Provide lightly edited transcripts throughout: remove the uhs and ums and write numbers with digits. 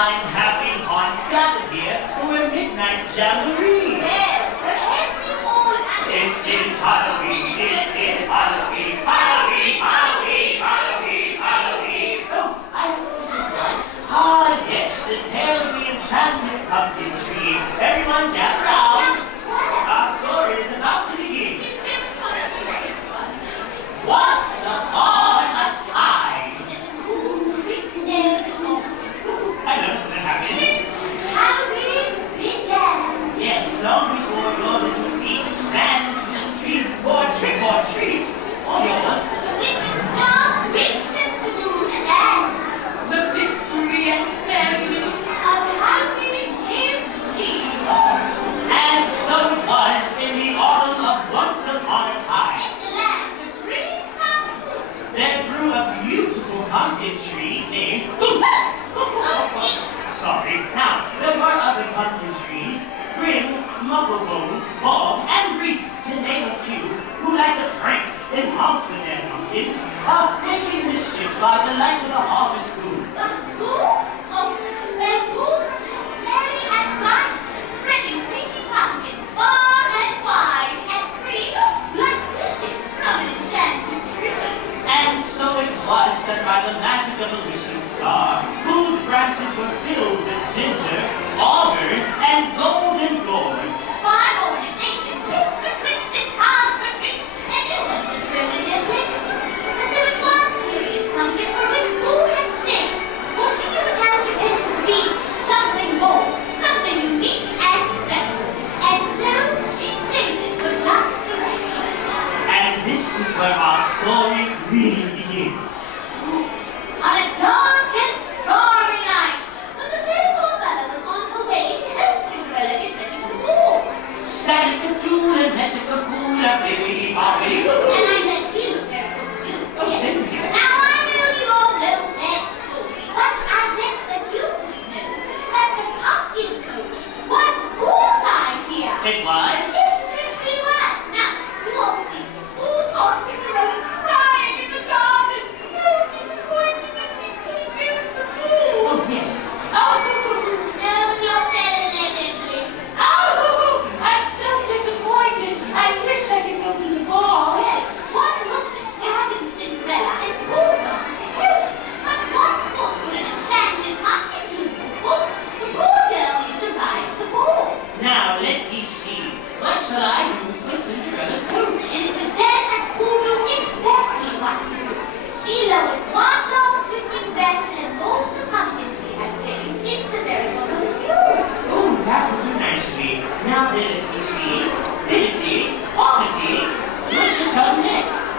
fine, happy hearts gathered here for a midnight jamboree. This is Halloween, this is Halloween, Halloween, Halloween, Halloween, Halloween. Oh, I have ah, yes, the tale of the enchanted pumpkin tree. Everyone gather round. Our story is about to begin. Once upon a time. I know that happens. Halloween began. Yes, long before your little feet ran into the streets for trick or treat. All yours. The wishing star winks the moon and the mystery and merriment of Halloween came to be. And so it was in the autumn of once upon a time. In the land of dreams come true. There grew a beautiful pumpkin tree named Sorry. Now, there were other pumpkin trees, Grim, Mugglebones, Bog, and Reek, to name a few, who like to prank and honk with their pumpkins, making mischief by the light of the harvest moon. But who? Oh, and who was merry and bright, spreading pretty pumpkins far and wide and free, like wishes from an enchanted tree. And so it was that by the magic of a wishing star, whose branches were filled with ginger, auburn, and golden gourds. Far more than they could pick for tricks and cards for tricks, and it wasn't really a business. Because there was one curious pumpkin for which Boo had saved, for she knew it had the potential to be something more, something unique and special. And so she saved it for just the rest. And this is where our story really begins. On a dark and stormy night, when the faithful mother was on her way to help Cinderella get ready to move. Sally-a-doo and magic-a-boo-la, bibbidi-bobbidi. And I met you very good. Oh, thank you. Now I know you all know that story, but I bet that you two know that the pumpkin coach was Boo's idea. It was? Yes, it was. Now, you all see, Boo saw Cinderella crying in the garden, so disappointed that she couldn't give it to Boo. Oh, yes. Oh, no, you're saying it again. Oh, I'm so disappointed. I wish I could go to the ball. Well, one looked sad in Cinderella and Boo gone to help. But what good would an enchanted pumpkin do? The poor girl needs to rise to Boo. Now, let me see. What shall I use for Cinderella's coach? And it was then that Boo knew exactly what to do. She lowered one long twisting branch and moved the pumpkin she had saved into the very bottom of the field. Oh, that will do nicely. Now then, let me see. Bibbidi, bobbidi. What should come next?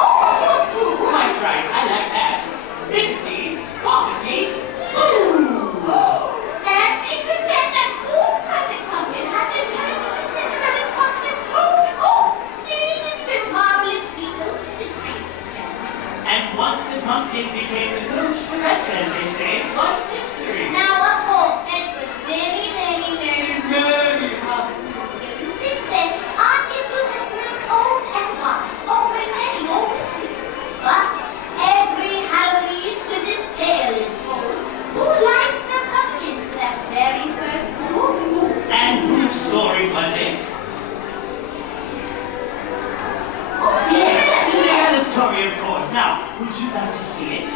Quite right. I like that. Bibbidi, bobbidi, boo. And it was then that Boo's pumpkin had been turned into Cinderella's pumpkin coach. Oh, singing it with marvelous beetle to the tree. And once the pumpkin became the coach, the rest, as they say, was history. Now, of course, that was many harvest moons ago. And since then, Auntie Boo has grown old and wise, offering many more toys. But every Halloween, when this tale is told, who lights her pumpkins for that very first snow? And whose story was it? Oh, Yes, Cinderella's story, of course. Now, would you like to see it?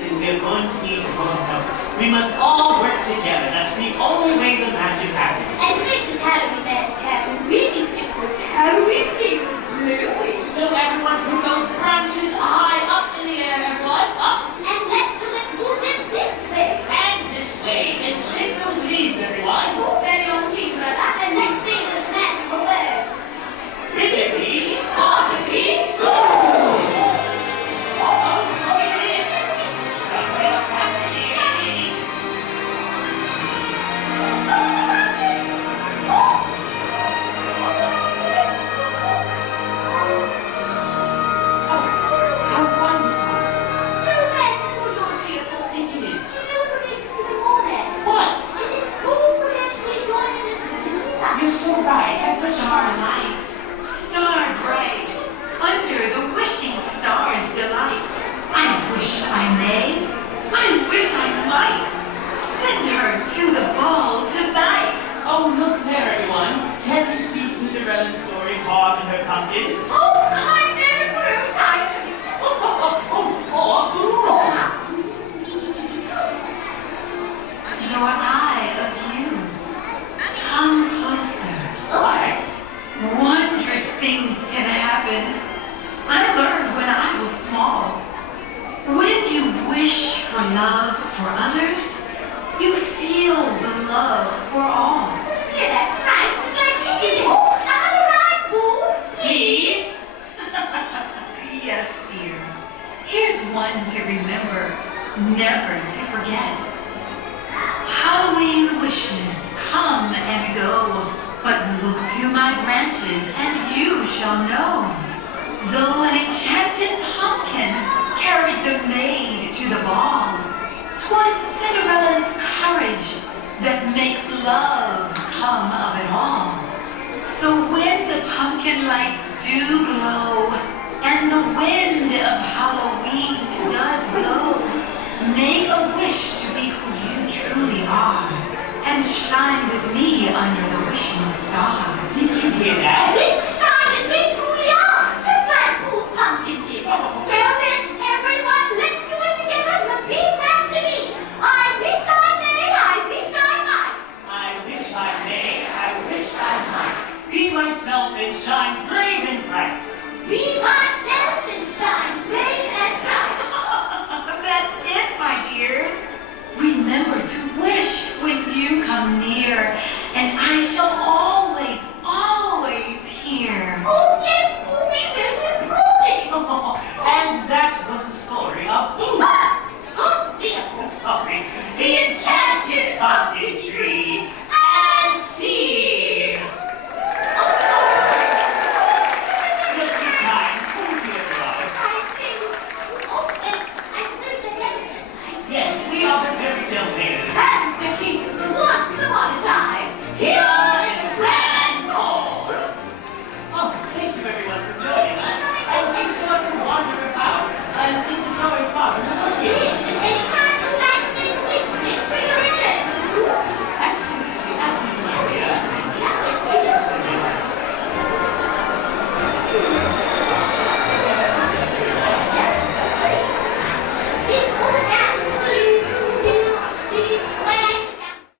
Then we are going to need your help. We must all work together. That's the only way the magic happens. and to make this Halloween magic happen, we need to get some Halloween things, Louie. So everyone put those branches high up in the air, everyone. Up And let's do it move them this way. and this way. And shake those leaves, everyone. Move very on key, brother, and let's say those magical words. Bibbidi, bobbidi, boo! Oh, look at it. Something's happening. wish for love for others, you feel the love for all. Yeah, that's right. Another ride, Boo. Please? Yes, dear. Here's one to remember, never to forget. Halloween wishes come and go, but look to my branches and you shall know. Though an enchanted pumpkin carried the maid to the ball, 'twas Cinderella's courage that makes love come of it all. So when the pumpkin lights do glow, and the wind of Halloween does blow, make a wish to be who you truly are, and shine with me under the wishing star. Did you hear that?